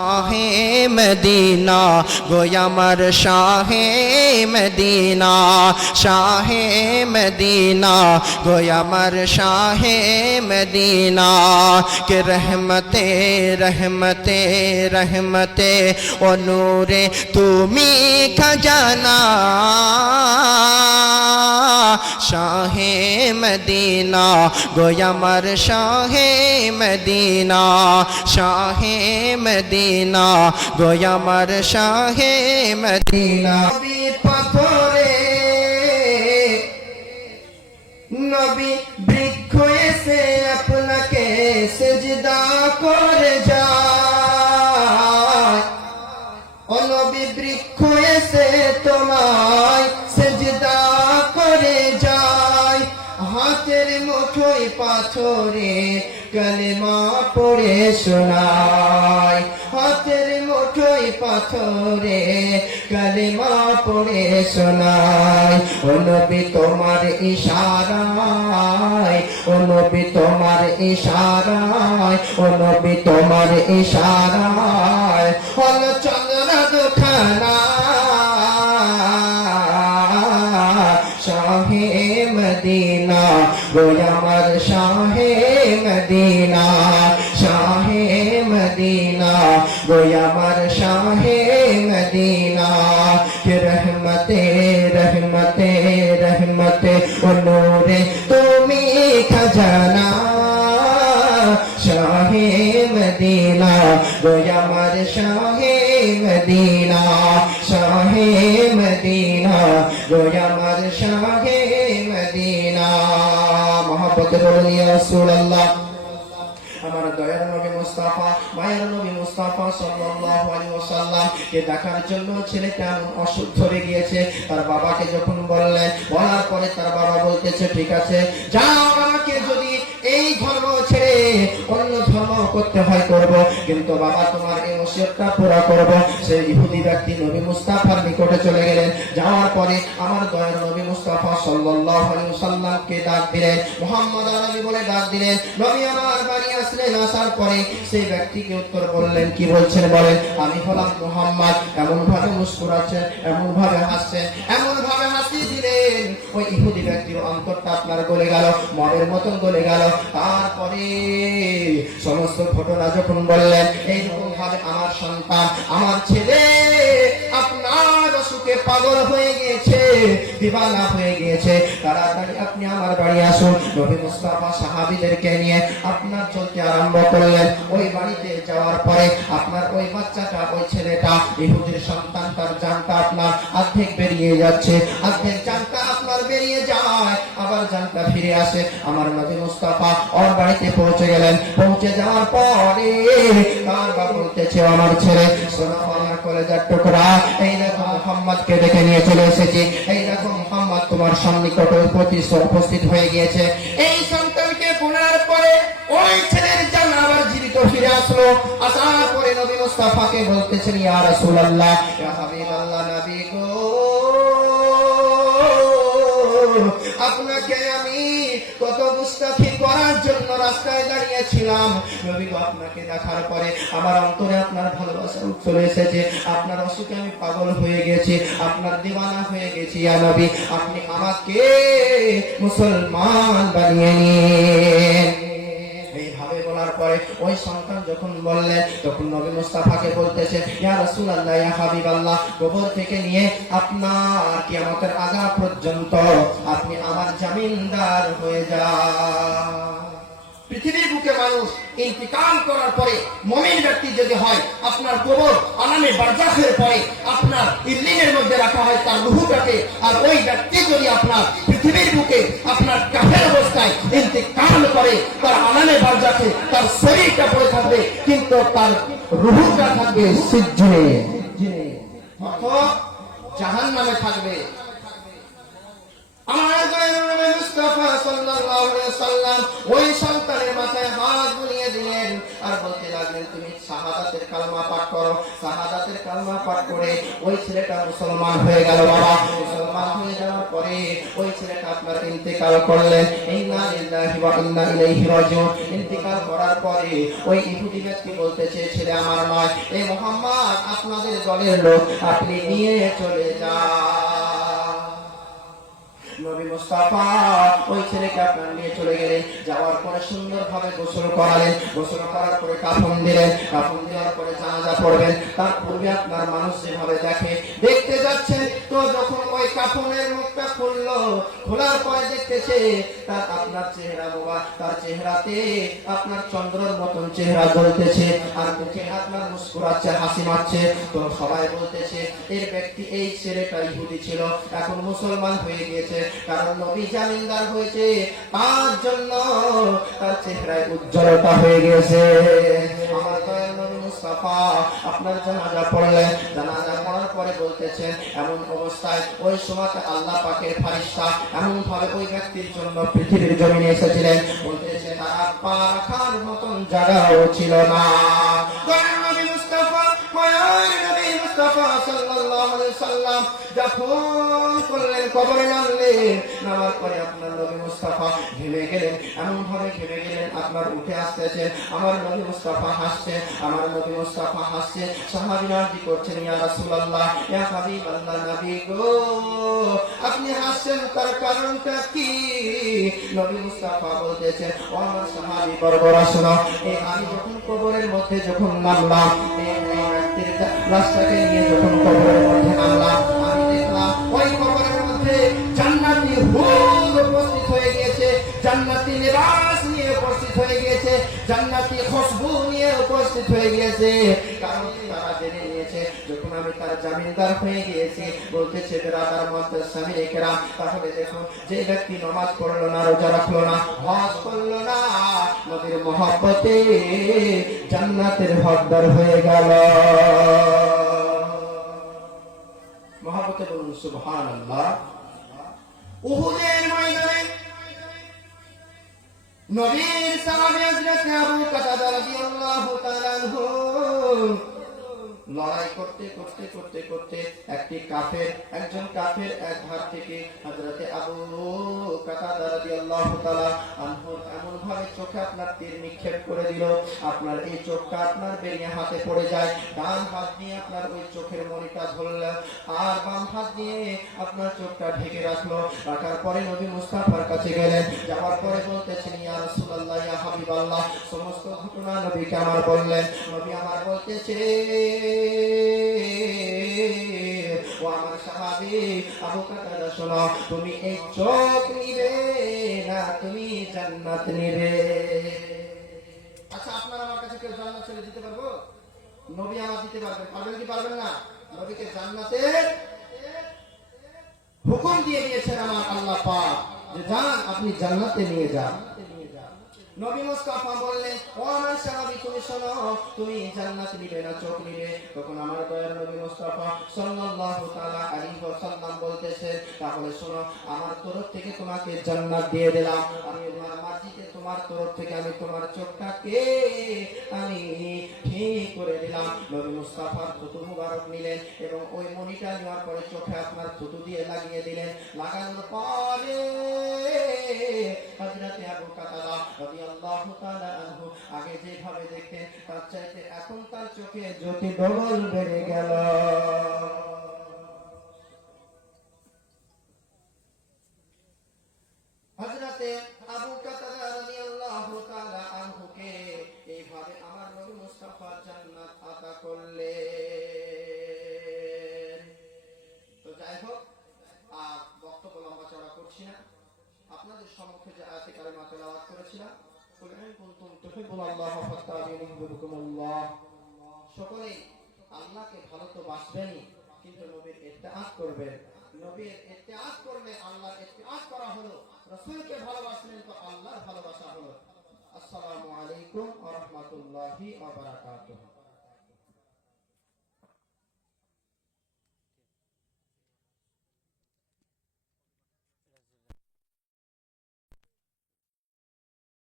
Shah Medina गोयामर Shah Medina Shah Medina गोयामर Shah Medina के रहमते रहमते रहमते ओ नूरे तुमी खजाना Shah Medina गोयामर Shah Medina Shah Medina गोयामर Shah Medina नबी पाथरे नबी बृक्ष से अपना के सजदा कर जाए ओ नबी बृक्ष से तुम्हारे सजदा करे जाए हाथेर मुठोय पाथरे कलेमा पढ़े शोनाय हाथेर मुठोय पाथरे कलेमा पढ़े शोनाय ओ नबी तोमार इशाराय ओ नबी तोमार इशाराय ओ नबी तोमार इशाराय हल चंद्र दुखाना Shah Medina गोयामर Shah Medina Shah Medina गोयामर Shah Medina के रहमते रहमते रहमते ओ नूरे तुमी खजाना Shah Medina गोयामर Shah Medina Shah Medina गोयामर Shah Medina मोहब्बत बोलिए रसूलुल्लाह আমার দয়ার নবী মুস্তাফা মায়ের নবী মুস্তাফা সাল্লাল্লাহু আলাইহি ওয়াসাল্লাম কে দেখার জন্য ছেলেটা অসুস্থ হয়ে গিয়েছে তার বাবাকে যখন বললেন বলার পরে তার বাবা বলতেছে ঠিক আছে যাও আমাকে যদি এই ধর্ম ছেড়ে অন্য ধর্ম করতে হয় করব কিন্তু বাবা তোমার এই ওসিয়তটা পুরো করব সেই ইহুদি ব্যক্তি নবী মুস্তাফার নিকটে চলে গেলেন যাওয়ার পরে আমার দয়ার নবী মুস্তাফা সাল্লাল্লাহু আলাইহি ওয়াসাল্লামকে ডাক দিলেন মুহাম্মদ নবী বলে ডাক দিলেন নবী আমার বাড়ি আসলেন আসার পরে সেই ব্যক্তিকে উত্তর বললেন কি বলছেন বলেন আমি হলাম মুহাম্মদ এমন ভাবে মুস্কুরাচ্ছেন এমন ভাবে হাসছেন এমন ভাবে হাসি দিলেন ওই ইহুদি ব্যক্তির অন্তরটা আপনার গলে গেল মরের মতন গলে গেল তারপরে সমস্ত ঘটনা যখন বললেন এইরকম ভাবে আমার সন্তান আমার ছেলে আপনার অসুখে পাগল হয়ে গিয়েছে দিবানা হয়ে গিয়েছে তাড়াতাড়ি আপনি আমার বাড়ি আসুন নবী মুস্তাফা সাহাবীদেরকে নিয়ে আপনার চলতে আরম্ভ করলেন ওই বাড়িতে যাওয়ার পরে আপনার ওই বাচ্চাটা ওই ছেলেটা ইহুদির সন্তান তার জানটা আপনার অর্ধেক বেরিয়ে যাচ্ছে অর্ধেক জানটা আপনার বেরিয়ে যায় আবার জানটা ফিরে আসে আমার নবী মুস্তাফা ওর বাড়িতে পৌঁছে গেলেন পৌঁছে যাওয়ার পরে তার বাবা বলতেছে আমার ছেলে শোনো আমার কলেজার টুকরা এই দেখো মুহাম্মদকে ডেকে নিয়ে চলে এসেছি এই দেখো মুহাম্মদ তোমার সন্নিকটে উপস্থিত হয়ে গিয়েছে এই সন্তানকে গুনার পরে ওই ছেলের জান আবার জীবিত ফিরে আসলো আসার পরে নবী মুস্তাফাকে বলতেছেন ইয়া রাসূলুল্লাহ ইয়া হাবিবাল্লাহ নবী গো আপনাকে আমি কত গুস্তাখি করার জন্য রাস্তায় দাঁড়িয়েছিলাম নবী গো আপনাকে দেখার পরে আমার অন্তরে আপনার ভালোবাসা চলে এসেছে আপনার অসুখে আমি পাগল হয়ে গেছি আপনার দিওয়ানা হয়ে গেছি ইয়া নবী আপনি আমাকে মুসলমান বানিয়ে নিন এইভাবে বলার পরে ওই সন্তান যখন বললেন তখন নবী মুস্তাফাকে বলতেছে ইয়া রাসূলুল্লাহ ইয়া হাবিবাল্লাহ কবর থেকে নিয়ে আপনার কিয়ামতের আগা পর্যন্ত আপনি আমার জামিনদার হয়ে যান পৃথিবীর বুকে মানুষ ইন্তিকাল করার পরে মুমিন ব্যক্তি যদি হয় আপনার কবর আলামে বারজাখের পরে আপনার ইল্লিনের মধ্যে রাখা হয় তার রূহটাকে আর ওই ব্যক্তি যদি আপনার পৃথিবীর বুকে আপনার কাফের অবস্থায় ইন্তিকাল করে তার আলামে বারজাখে তার শরীরটা পড়ে থাকবে কিন্তু তার রূহটা থাকবে সিজ্জিনে অর্থাৎ জাহান্নামে থাকবে আমার নবী মুস্তাফা সাল্লাল্লাহু আলাইহি ওয়াসাল্লাম ওই সন্তানের মাথায় হাত বুলিয়ে দিলেন আর বলতে লাগলেন তুমি শাহাদাতের কালমা পাঠ করো। শাহাদাতের কালমা পাঠ করে ওই ছেলেটা মুসলমান হয়ে গেল। বাবা মুসলমান হয়ে যাওয়ার পরে ওই ছেলেটা আপনার ইন্তেকাল করলেন। ইন্না লিল্লাহি ওয়া ইন্না ইলাইহি রাজিউন। ইন্তেকাল করার পরে ওই ইহুদি ব্যক্তি বলতেছে, ছেলে আমার নয়, এই মুহাম্মদ আপনাদের দলের লোক, আপনি নিয়ে চলে যান। নবী মুস্তাফা ওই ছেলেকে আপনার নিয়ে চলে গেলেন। যাওয়ার পরে সুন্দরভাবে গোসল করালেন। গোসল করার পরে কাফন দিলেন। কাফন দেওয়ার পরে জানাজা পড়বেন। তার পূর্বে আপনার মানুষ যেভাবে দেখতে যাচ্ছেন, তো যখন ওই কাফনের মুখটা খুললো, খোলার পরে দেখতেছে তার আপনার চেহারা বাবা, তার চেহারাতে আপনার চন্দ্রের মতন চেহারা জ্বলতেছে, আর মুখে আপনার মুস্কুরাচ্ছে, হাসি মারছে। তো সবাই বলতেছে এর ব্যক্তি, এই ছেলেটা ইহুদি ছিল, এখন মুসলমান হয়ে গিয়েছে, কারণ নবী জামিনদার হয়েছে, তার জন্য তার চেহারায় উজ্জ্বলতা হয়ে গেছে। আমার দয়াল নবী মুস্তাফা আপনার জানাজা পড়লেন। জানাজা পড়ার পরে বলতেছেন, এমন অবস্থায় ওই সময়তে আল্লাহ পাকের ফেরেশতা এমন ভাবে ওই ব্যক্তির জন্য পৃথিবীর জমিনে এসেছিলেন, বলতেছে তার পা রাখার মতন জায়গাও ছিল না। দয়াল নবী মুস্তাফা, মায়ার নবী মুস্তাফা সাল্লাল্লাহু আলাইহি সাল্লাম যখন করলেন, কবরে নামলেন। নামার পরে আপনার নবী মুস্তাফা ঘেমে গেলেন, এমন ভাবে ঘেমে গেলেন আপনার উঠে আসতেছে। আমার নবী মুস্তাফা হাসছে, আমার নবী মুস্তাফা হাসছে। সাহাবীরা কি করছেন, ইয়া রাসূলুল্লাহ, ইয়া হাবিবাল্লাহ, নবী গো আপনি হাসছেন, তার কারণটা কি? নবী মুস্তাফা বলতেছেন, ও আমার সাহাবী বর্বরা শোনো, এই আমি যখন কবরের মধ্যে যখন নামলাম, এই ব্যক্তির লাশটাকে নিয়ে যখন কবরের মধ্যে নামলাম, আমি দেখলাম ওই কবরের মধ্যে জান্নাতি হুর উপস্থিত হয়ে গিয়েছে, জান্নাতি লিবাস নিয়ে উপস্থিত হয়ে গিয়েছে, জান্নাতি খুশবু নিয়ে উপস্থিত হয়ে গিয়েছে। কারণ তারা জেনে নিয়েছে যখন আমি তার জামিনদার হয়ে গিয়েছি। বলতেছে বেরাদার মুসলিমিন একরাম, তাহলে দেখুন যে ব্যক্তি নামাজ পড়লো না, রোজা রাখলো না, হজ করলো না, নবীর মহব্বতে জান্নাতের হকদার হয়ে গেল। মহব্বতে বলুন সুবহানাল্লাহ। উহুদের ময়দানে নবীর সাহাবী হযরত আবু কাতাদা রাদিয়াল্লাহু তাআলা আনহু লড়াই করতে করতে করতে করতে একজন কাফের এক হাত থেকে হযরত আবু কাতাদা রাদিয়াল্লাহু তাআলা আনহু এমন ভাবে চোখে আপনার তীর নিক্ষেপ করে দিল, আপনার এই চোখটা আপনার বেরিয়ে হাতে পড়ে যায়। ডান হাত দিয়ে আপনার ওই চোখের মণিটা ধরল, আর বাম হাত দিয়ে আপনার চোখটা ঢেকে রাখলো। রাখার পরে নবী মুস্তাফার কাছে গেলেন। যাওয়ার পরে বলতেছেন, ইয়া রাসূলুল্লাহ, ইয়া হাবিবাল্লাহ, সমস্ত ঘটনা নবীকে আমার বললেন। নবী আমার বলতেছে, ও আমার সাহাবী আবু কাতাদা শোনো, তুমি এই চোখ নিবে না তুমি জান্নাত নিবে? আচ্ছা, আপনারা আমার কাছে কেউ জান্নাত ছেড়ে দিতে পারবো? নবী আমার দিতে পারবেন, পারবেন কি পারবেন না? নবীকে জান্নাতের হুকুম দিয়ে দিয়েছেন আমার আল্লাহ পাক, যে যান আপনি জান্নাতে নিয়ে যান। নবী মুস্তাফা বললেন, ও আমার সাহাবী তুমি শোনো, তুমি জান্নাত নিবে না চোখ নিবে? তখন আমার দয়ার নবী মুস্তাফা সাল্লাল্লাহু তাআলা আলাইহি ওয়াসাল্লাম বলতেছে, তাহলে শোনো, আমার তরফ থেকে তোমাকে জান্নাত দিয়ে দিলাম, আমি তোমার মার্জিতে তোমার তরফ থেকে আমি তোমার চোখটাকে আমি ঠিক করে দিলাম। নবী মুস্তাফার থুতু মুবারক নিলেন এবং ওই মণিটা নেওয়ার পরে চোখে আপনার থুতু দিয়ে লাগিয়ে দিলেন। লাগানোর পরে হযরত আবু কাতাদা রাদিয়াল্লাহু তাআলা আনহু আগে যেভাবে দেখতেন তার চাইতে এখন তার চোখে জ্যোতি ডবল বেড়ে গেল। হযরত আবু কাতাদা রাদিয়াল্লাহু তাআলা আনহুকে এইভাবে আমার নবী মুস্তাফা জান্নাত আতা করলেন। তো যাই হোক, বক্তব্য লম্বা চড়া করছি না। আপনাদের সম্মুখে যে আয়াতে কারিমা তেলাওয়াত করেছিলাম, কুল ইন কুনতুম তুহিব্বুনাল্লাহ ফাত্তাবিউনি ইউহিব্বুকুমুল্লাহ, সকলেই আল্লাহকে ভালো তো বাসবেনই, কিন্তু নবীর ইত্তেআত করবেন। নবীর ইত্তেআত করলে আল্লাহর ইত্তেআত করা হলো, রাসূলকে ভালোবাসলেন তো আল্লাহর ভালোবাসা হলো। আসসালামু আলাইকুম ওয়া রাহমাতুল্লাহি ওয়া বারাকাতুহু।